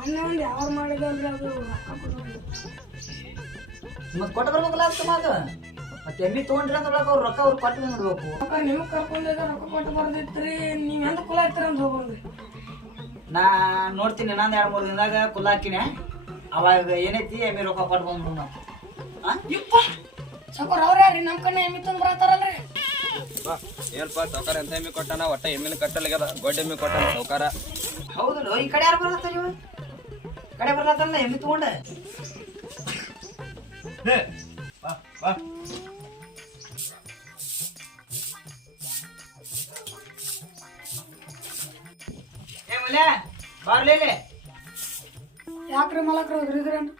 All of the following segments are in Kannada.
ಮೊನ್ನೆ ಒಂದು ಯಾವ ಅದು ಕೊಟ್ಟು ಬರ್ಬೇಕಲ್ಲ ಅಂತ ಮಾತ ಮತ್ತೆ ಎಮ್ಮಿ ತಗೊಂಡ್ರಿ ಅಂತ ಹೇಳಕ್ ಅವ್ರು ರೊಕ್ಕ ಅವ್ರು ಕೊಟ್ಟು ನೋಡ್ಬೇಕು. ರೊಕ್ಕ ನಿಮಗೆ ಕರ್ಕೊಂಡೋಗ ರೊಕ್ಕ ಕೊಟ್ಟು ಬರ್ದಿತ್ರಿ ನೀವು ಎಂತ ಕುಲ ಐತ್ರಿ ಅಂತ ಹೋಗೋದು ನಾ ನೋಡ್ತೀನಿ ಇನ್ನೊಂದ್ ಎರಡು ಮೂರು ದಿನದಾಗ ಕುಲ ಹಾಕಿನಿ. ಅವಾಗ ಏನೈತಿ ಎಮ್ಮಿ ರೊಕ್ಕ ಕೊಟ್ಟು ಬಂದ್ರು ನಾವು ಆ? ಯಪ್ಪ ಸಕೋರ್ ಅವ್ರ ಯಾರ್ರಿ? ನಮ್ಮ ಕಣ್ಣೆ ಎಮ್ಮಿ ತಂದು ಬರತ್ತಾರಲ್ರಿ. ಬಾ ಏನಪ್ಪ ಸೌಕಾರ ಎಂತ ಎಮ್ಮಿ ಕೊಟ್ಟಾನ? ಒಟ್ಟ ಎಮ್ಮಿನ ಕಟ್ಟಲಾಗ್ಯದ ಗೊಡ್ಡ ಎಮ್ಮಿ ಕೊಟ್ಟಾನ ಸೌಕಾರ. ಹೌದಲ್ಲ ಈ ಕಡೆ ಯಾರು ಬರ್ಲತ್ತಾರ ಇವ? ಈ ಕಡೆ ಬರ್ಲತ್ತಲ್ಲ ಎಮ್ಮಿ ತಗೊಂಡ. ಬಾ ಬಾ. ಏ ಮಲ್ಯ ಬಾರ್ಲೇಲೆ ಯಾಕ್ರಿ ಮಲಕ್ರ ಹೋದ್ರಿದ್ರೇನ್ರಿ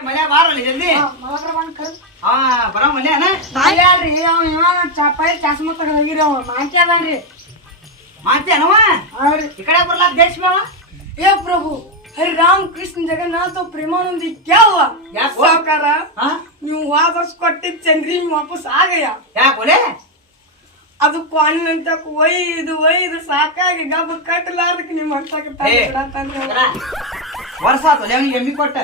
ಮಲ್ಯ ಬಾರಲ್ಲ ಜಲ್ದಿ. ಮಲಕ್ರ ಬಂದು ಕರ್. ಹಾ ಬರ ಮಲ್ಯನ ಅಲ್ರಿ ಅವ ಇವ ಚಾಪಾಯಿ ಚಾಸ್ಮ ಕಡೆ ಹೋಗಿರಿ ಅವ. ಮಾಂಕಿ ಅದಾನ್ರಿ. ಮಾತೇನವ ಅವ್ರಿ ಈ ಕಡೆ ಬರ್ಲಾ ದೇಶ ಏ हे ರಾಮ್ ಕೃಷ್ಣ ಜಗನ್ನಾಥ ಪ್ರೇಮಾನಂದ ಯಾವ ಯಾಕ್ ಹೋ? ಹಾ? ನೀವು ವಾಪಸ್ ಕೊಟ್ಟಿದ್ ಚಂದ್ರಿ ವಾಪಸ್ ಆಗಯ್ಯ. ಯಾಕ್ ಒಲೆ? ಅದು ಕಾಲಿನಂತ ಒಯ್ದು ಒಯ್ದು ಸಾಕಾಗಿ ಗಬ್ಬ ಕಟ್ಟಲಾರ್ದಕ್ಕೆ ನಿಮ್ಮ ಹತ್ತಕ್ಕೆ ಏ, ಅಲ್ಲ, ವರ್ಷ ಆತು ಒಲೆ ಎಮ್ಮಿ ಕೊಟ್ಟ.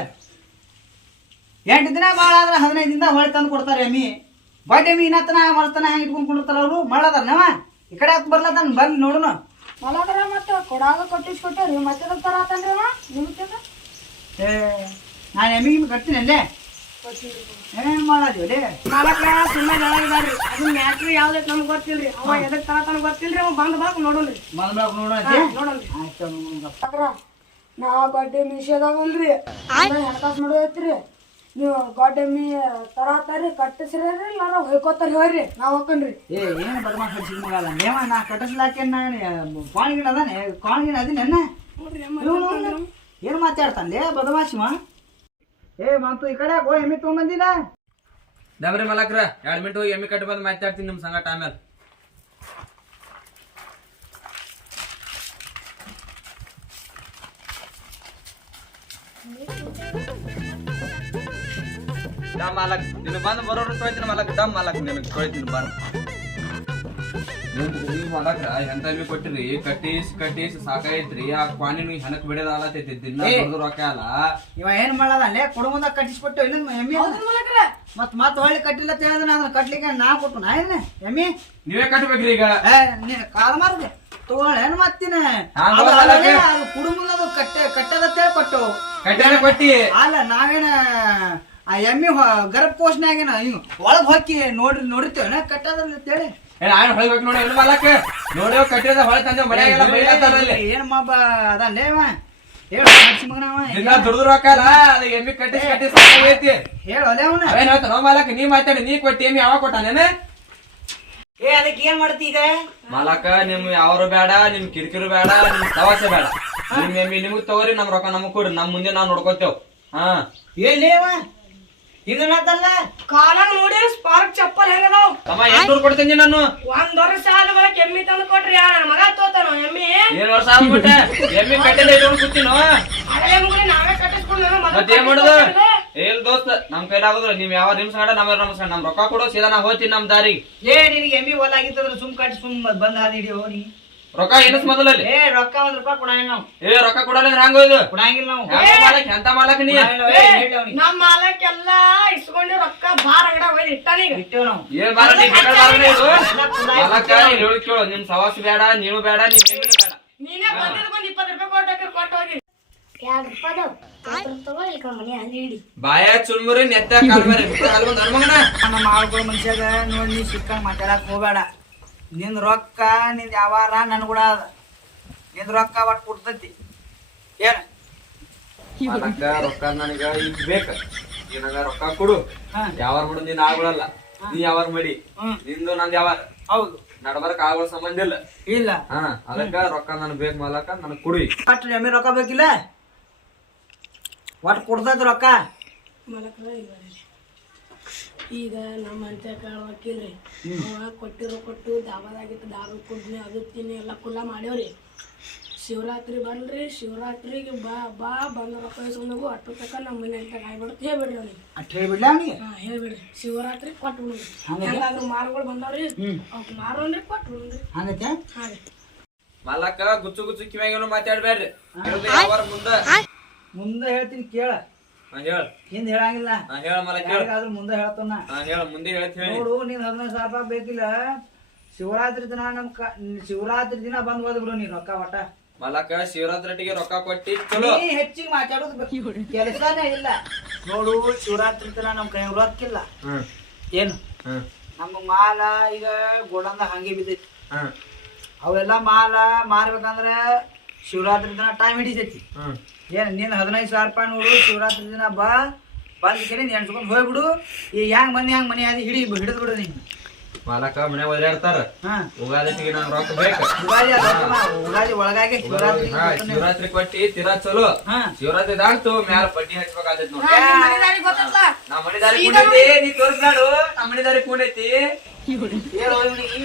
ಎಂಟು ದಿನ ಭಾಳ ಆದ್ರೆ ಹದಿನೈದು ದಿನ ಹೊಳೆ ತಂದು ಕೊಡ್ತಾರೆ ಎಮ್ಮಿ. ಬಟ್ ಎಮ್ಮಿ ಇನ್ನತ್ತನ ಮರತನ ಹೆಂಗೆ ಇಟ್ಕೊಂಡು ಕುಂಡಿರ್ತಾರ ಅವರು ಮಾಡದಾರ ನವ ಈ ಕಡೆ ಹತ್ತು ಬರ್ಲತ್ತ ಬಂದು ನೋಡುನು. ಮಲಕರ ಮತ್ತೆ ಕೊಡಾಗ ಕೊಟ್ಟಿಸ್ಕೊಟ್ಟಾರಿ ಮತ್ತೆ ತರ ಆತನ್ರಿ ಅವ? ನಿಮ್ಗೆ ಏ ನಾನು ಎಮ್ಮಿ ಗಿಮ್ಮಿ ಕಟ್ತೀನಿ ಅಲ್ಲೇ ಏನೇನು ಮಾಡೋದು ಒಲೆ ಮಲಕರ ಸುಮ್ಮನೆ ಬೆಳಗಿದಾರ್ರಿ ಅದು ಮ್ಯಾಟ್ರಿ ಯಾವ್ದೈತೆ ನಮ್ಗೆ ಗೊತ್ತಿಲ್ರಿ. ಅವ ಎದಕ್ ತರತಾನ ಗೊತ್ತಿಲ್ರಿ ಅವ ಬಂದ್ ಬಾಕ್ ನೋಡೋಣ್ರಿ ಮೊದಲು ನೋಡೋಣ ನೋಡೋಣ್ರಿ ಆಯ್ತು ನೋಡೋಣ. ನಾ ನಾ ಗೊಡ್ಡೆ ಮೀಸದಾಗಲ್ರಿ ಹಣಕಾಸು ಮಾಡೋದೈತ್ರಿ ನೀವು ಗೊಡ್ಡೆ ಮೀ ತರಾತಾರಿ ಕಟ್ಟಿಸ್ರಿ ಇಲ್ಲ ಹೊಯ್ಕೋತಾರ ಹೇಳ್ರಿ ನಾವ್ ಹಾಕನ್ರಿ ಏ ಏನು ಬದಮಾಷ್ ಹಡ್ಸಿದ್ ಮಗಲ್ಲ ನೇವ ನಾ ಕಟ್ಟಿಸ್ಲಾಕೆ ನಾನು ಕಾಣಿಗಿನ ಅದಾನೆ ಕಾಣಿಗಿನ ಅದೀನಿ ಅನ್ನ ಏನು ಮಾತಾಡ್ತಾನೆ ಬದಮಾಶಿವ ಏ ಮಂತು ಈ ಕಡೆ ಗೋ ಎಮ್ಮಿ ತೊಗೊಂಬಂದಿನ ದಮ್ರಿ ಮಲಕ್ರ ಎರಡ್ ಮಿನಿಟ್ ಹೋಗಿ ಎಮ್ಮಿ ಕಟ್ಟಿ ಬಂದು ಮಾತಾಡ್ತೀನಿ ನಿಮ್ ಸಂಗಟ ಆಮೇಲೆ ಡಮ್ ಮಾಲಕ್ ನೀನು ಬಂದು ಬರೋರು ತೊಳಿತೀನಿ ಮಾಲಕ್ ಡಮ್ ಮಾಲಕ್ ನಿನಗೆ ತೊಳಿತೀನಿ ಬರ ಮಾಲಕ್ರ ಎಂತ ಕೊಟ್ಟಿರಿ? ಕಟ್ಟಿಸ್ ಕಟ್ಟಿಸ್ ಸಾಕಾಯ್ತ್ರಿ. ಆ ಕ್ವಾನಿನು ಹೆನಕ್ ಬಿಡೋದ ಆಲತೈತಿ ದಿನ ಏ. ದುಡ್ದು ರೊಕ್ಕ ಅಲ್ಲ ಇವ ಏನ್ ಮಾಡದಲ್ಲೇ ಕುಡುಂಬದಾಗ ಕಟ್ಟಿಸ್ಕೊಟ್ಟು ಇಲ್ಲ ಎಮ್ಮಿ? ಮತ್ ಮತ್ ಹೊಳ್ಳಿ ಕಟ್ಟಿಲ್ಲ ಅಂತ ಹೇಳಿದ್ರೆ ನಾನು ಕಟ್ಲಿಕ್ಕೆ ನಾ ಕೊಟ್ಟು ನಾ ಏನ ಎಮ್ಮಿ? ನೀವೇ ಕಟ್ಬೇಕ್ರಿ ಈಗ. ಏ ನೀನ್ ಕಾಲ ಮಾರದೆ. ತಗೊಳ್ಳೇನು ಮತ್ತಿನ ಹಂಗ್ ಅದು ಹೋಗಲ್ಲ ಅಲ್ಲೇ ಅದು. ಅದು ಕುಡುಂಬದ ಕಟ್ಟೆ ಕಟ್ಟದ ಕೊಟ್ಟು? ಕಟ್ಟಾನ ಕೊಟ್ಟಿ. ಅಲ್ಲ ನಾವೇನ ಆ ಎಮ್ಮಿ ಗರ್ಭ ಪೋಷಣೆಯಾಗೇನ ಇನ್ನು ಒಳಗ್ ಹೊಕ್ಕಿ ನೋಡ್ರಿ ನೋಡಿರ್ತೇವೆ ಕಟ್ಟದಲ್ಲಿ ಅಂತೇಳಿ. ನಾನು ಹೊಳ್ಬೇಕು ನೋಡಿ ಎಲ್ಲ ಮಾಲಕ್ ನೋಡ್ಯೋ ಕಟ್ಟಿದ ಹೊಳೆ ತಂದೆ ಮನೆಯಾಗೆಲ್ಲ ಬೈಲತ್ತಾರಲ್ಲಿ ಏನ್ ಮಾಬ ಅದಲ್ಲೇ ಇವ? ಹೇಳು ಮಗನವ ದಿನ ದುಡ್ದು ರೊಕ್ಕ ಅಲ್ಲ ಅದು ಎಮ್ಮಿ ಕಟ್ಟಿ ಕಟ್ಟಿ ಸಾಕಾಗೈತಿ ಹೇಳು ಅಲ್ಲೇ ಅವನ. ಅವೇನ್ ಹೇಳ್ತಾನ ನೋ ಮಾಲಕ್ ನೀ ಮಾತಾಡಿ ನೀ ಕೊಟ್ಟಿ ಎಮ್ಮಿ ಯಾವಾಗ ಕೊಟ್ಟಾನೇನ ಏ ಅದಕ್ಕೆ ಏನ್ ಮಾಡ್ತಿ ಈಗ? ಮಾಲಕ ನಿಮ್ ಯಾವರು ಬೇಡ ನಿಮ್ ಕಿರಿಕಿರಿ ಬೇಡ ನಿಮ್ ತವಾಸೆ ಬೇಡ ನಿಮ್ ಎಮ್ಮಿ ನಿಮಗ್ ತಗೋರಿ ನಮ್ ರೊಕ್ಕ ನಮಗ್ ಕೊಡ್ರಿ ನಮ್ ಮುಂದೆ ನಾವ್ ನೋಡ್ಕೊತೇವ್. ಹಾ. ಏನ್ಲೇವ ಹಿಂಗನ್ನತ್ತಲ್ಲ ಕಾಲಾಗ ನೋಡಿ ಸ್ಪಾರ್ಕ್ ಚಪ್ಪಲ್ ಹೆಂಗದಾವ್? ತಮ್ಮ ಎಂಟ್ನೂರ್ ಕೊಡ್ತೀನಿ ನಾನು. ಒಂದ್ ವರ್ಷ ಆದ ಬಳಕ ಎಮ್ಮಿ ತಂದು ಕೊಟ್ರಿ ಯಾ ನನ್ ಮಗ ತೋತಾನ ಎಮ್ಮಿ. ಏನ್ ವರ್ಷ ಆಗ್ಬಿಟ್ಟೆ ಎಮ್ಮಿ ಕಟ್ಟಿಲ್ಲ ಇಟ್ಕೊಂಡು ಕೂತೀನೋ? ಹಳೆ ಮುಗ್ಳಿ ನಾವೇ ಕಟ್ಟಿಸ್ಕೊಂಡು ಮತ್ತೆ ಏನ್ ಮಾಡುದು? ಏಲ್ ದೋಸ್ತ ನಮ್ ಕೈಲಾಗುದ್ರ ನೀವ್ ಯಾವ ನಿಮ್ ಸಂಗಡ ನಮ್ಮ ನಮ್ ಸಂಗಡ? ನಮ್ ರೊಕ್ಕ ಕೊಡು ಸೀದಾ ನಾ ಹೋಗ್ತೀನಿ ನಮ್ ದಾರಿಗೆ. ಏ ನಿನಗೆ ಎಮ್ಮಿ ಹೊಲಾಗಿತ್ತಂದ್ರೆ ಸುಮ್ ಕಟ್ಟಿ ಸುಮ್ ಬಂದ್ ಹಾದಿ ಹಿಡಿಯೋ ರೊಕ್ಕ ಏನಸ್ ಮೊದಲಲ್ಲಿ? ಏ ರೊಕ್ಕ ಒಂದ್ ರೂಪಾಯಿ ಕೊಡಂಗಿಲ್ಲ ನಾವು. ಏ ರೊಕ್ಕ ಕೊಡಲ್ಲ ಅಂದ್ರೆ ಹಂಗ ಇದು? ಕೊಡಂಗಿಲ್ಲ ನಾವು. ಹೆಂಗ್ ಮಾಲಕ್ ಎಂತ ಮಾಲಕ್ ನೀ? ಏ. ನಮ್ಮ ಮಾಲಕ್ಕೆಲ್ಲ ಇಸ್ಕೊಂಡು ರೊಕ್ಕ ಬಾರ್ ಅಂಗಡ ಹೋಯ್ದು ಇಟ್ಟಾನೀಗ ಇಟ್ಟೇವ್ ನಾವು. ಏನ್ ಬಾರ ನೀ ಬೇಕಾದ್ ಬಾರನೇ ಇದು? ಮಾಲಕ ಇಲ್ಲಿ ಹೇಳಿ ಕೇಳು. ನಿಮ್ ಸವಾಸ ಬೇಡ ನೀನು ಬೇಡ ನೀ ಬೇಡ. ನೀನೇ ಬಂದಿದ್ ಬಂದ್ ಇಪ್ಪತ್ತು ರೂಪಾಯಿ ಕೊಟ್ಟು ಕೊಟ್ಟು ಹೋಗಿ. ಎರಡು ರೂಪಾಯಿ ತಗೊಳ್ಳಿ ಮನೆ ಅಲ್ಲಿ ಇಡಿ. ಬಾಯ ಚುಲ್ಮುರಿ ನೆತ್ತ ಹನುಮಗನ ನಮ್ಮ ಆಳ್ಗಳ ಮನುಷ್ಯಾಗ ನೋಡಿ ನೀ ಸಿಕ್ಕಂಗ್ ಮಾತಾಡಕ್ ಹೋಗ್ಬೇಡ. ನಿನ್ ರೊಕ್ಕ ನಿಂದ ಯಾವಾರ ನನ್ ಕೂಡ ಅದ. ನಿಂದ ರೊಕ್ಕ ಒಟ್ಟು ಕೊಡ್ತತಿ ಏನ್? ಅದಕ್ಕ ರೊಕ್ಕ ನನಗ ಈಗ ಬೇಕ. ನಿನಗ ರೊಕ್ಕ ಕೊಡು. ಯಾವಾರ ಬಿಡು ನೀನ್ ಆಗ್ಬಿಡಲ್ಲ. ನೀ ಯಾವಾರ ಮಾಡಿ. ಹ್ಮ್. ನಿಂದು ನಂದ್ ಯಾವಾರ. ಹೌದು. ನಡಬರಕ್ ಆಗೋ ಸಂಬಂಧ ಇಲ್ಲ. ಇಲ್ಲ. ಹಾ ಅದಕ್ಕ ರೊಕ್ಕ ನನ್ ಬೇಕ್ ಮಾಲಕ ನನಗ್ ಕೊಡು. ಒಟ್ಟು ಎಮ್ಮೆ ರೊಕ್ಕ ಬೇಕಿಲ್ಲ? ಒಟ್ಟು ಕೊಡ್ತೈತಿ ರೊಕ್ಕ? ಈಗ ನಮ್ಮ ಕಾಳು ವಕೀಲ್ರಿ. ಅವ ಕೊಟ್ಟಿರೋ ಕೊಟ್ಟು ದಾಬಾದಾಗಿತ್ತು ದಾರು ಕುಡ್ನಿ ಅದು ತಿನ್ನಿ ಎಲ್ಲ ಕುಲ್ಲ ಮಾಡ್ಯಾವ್ರಿ. ಶಿವರಾತ್ರಿ ಬನ್ರಿ ಶಿವರಾತ್ರಿಗೆ ಬಾ ಬಾ ಬಂದ ರೊಕ್ಕ ಇಸ್ಕೊಂಡೋಗು ಅಟ್ಟು ತಕ ನಮ್ಮ ಮನೆ ಅಂತ ಕಾಯ್ಬಿಡ್ತು. ಹೇಳ್ಬಿಡ್ರಿ ಅವ್ನಿಗೆ. ಬಿಡಿ ಹೇಳ್ಬಿಡ್ಲ ಅವನಿಗೆ? ಹಾ ಹೇಳ್ಬಿಡ್ರಿ. ಶಿವರಾತ್ರಿ ಕೊಟ್ಟು ಬಿಡ್ರಿ? ಹೆಂಗಾದ್ರು ಮಾರುಗಳು ಬಂದಾವ್ರಿ. ಅವ್ಕೆ ಮಾರು ಅಂದ್ರೆ ಕೊಟ್ಟು ಬಿಡ್ರಿ ಹಾಂ ರೀ. ಗುಚ್ಚು ಗುಚ್ಚು ಕಿವ್ಯಾಗೇನು ಮಾತಾಡ್ಬೇಡ್ರಿ ಮುಂದೆ ಯಾವಾರ ಮುಂದ? ಮುಂದೆ ಹೇಳ್ತೀನಿ ಕೇಳ. ಹೇಳ. ಹಿಂದ್ ಹೇಳಂಗಿಲ್ಲ. ಹೇಳ ಮಲ ಯಾರಿಗಾದ್ರೂ ಮುಂದೆ ಹೇಳ್ತಾನ. ಹೇಳ ಮುಂದೆ ಹೇಳ್ತೀನಿ ಹೇಳಿ. ನೋಡು ನೀನ್ ಹದಿನೈದು ಸಾವಿರ ರೂಪಾಯಿ ಬೇಕಿಲ್ಲ. ಶಿವರಾತ್ರಿ ದಿನ ನಮ್ ಕ ಶಿವರಾತ್ರಿ ದಿನ ಬಂದ್ ಹೋದ್ ಬಿಡು ನೀನ್ ರೊಕ್ಕ ಒಟ್ಟ. ಮಲಕ ಶಿವರಾತ್ರಿಟಿಗೆ ರೊಕ್ಕ ಕೊಟ್ಟಿ ಚಲೋ. ನೀ ಹೆಚ್ಚಿಗೆ ಮಾತಾಡೋದು ಕೆಲಸನೇ ಇಲ್ಲ. ನೋಡು ಶಿವರಾತ್ರಿ ದಿನ ನಮ್ ಕೈ ರೊಕ್ಕಿಲ್ಲ. ಏನು? ನಮ್ಮ ಮಾಲ ಈಗ ಗೋಡಂದ ಹಂಗೆ ಬಿದ್ದೈತಿ. ಅವೆಲ್ಲ ಮಾಲ ಮಾರ್ಬೇಕಂದ್ರ ಶಿವರಾತ್ರಿ ದಿನ ಟೈಮ್ ಹಿಡಿತೈತಿ. ಏನು ಏನ್ ನೀನ್ ಹದಿನೈದು ಸಾವಿರ ರೂಪಾಯಿ ನೋಡು ಶಿವರಾತ್ರಿ ದಿನ ಬಾ ಬಂದ್ ಕೇಳಿ ಎಣ್ಸ್ಕೊಂಡ್ ಹೋಗ್ಬಿಡು. ಈ ಹ್ಯಾಂಗ್ ಮಂದಿ ಹ್ಯಾಂಗ್ ಮನೆ ಅದು ಹಿಡಿ ಹಿಡಿದ್ ಬಿಡು ನೀನು. ಮಾಲಕ ಮನೆ ಓದಾಡ್ತಾರ ಹಾ. ಉಗಾದಿಗೆ ನಂಗೆ ರೊಕ್ಕ ಬೇಕು. ಉಗಾದಿ ಉಗಾದಿ ಒಳಗಾಗಿ ಶಿವರಾತ್ರಿ ಶಿವರಾತ್ರಿ ಕೊಟ್ಟಿ ತಿರ ಚಲೋ. ಹಾ. ಶಿವರಾತ್ರಿ ದಾಗ್ತು ಮ್ಯಾಲ ಬಡ್ಡಿ ಹಚ್ಬೇಕಾಗತೈತಿ ನೋಡಿ. ನಮ್ಮ ನಿಮ್ ಮನೆದಾರಿ ಕೂಡೈತಿ ಮನೆ ನೀ ತೋರಿಸ್ಬೇಡು. ನಮ್ಮ ಮನೆದಾರಿ ಕೂಡೈತಿ. ಕುಂಡೈತಿ ಹೇಳು ಇವ್ನಿಗೆ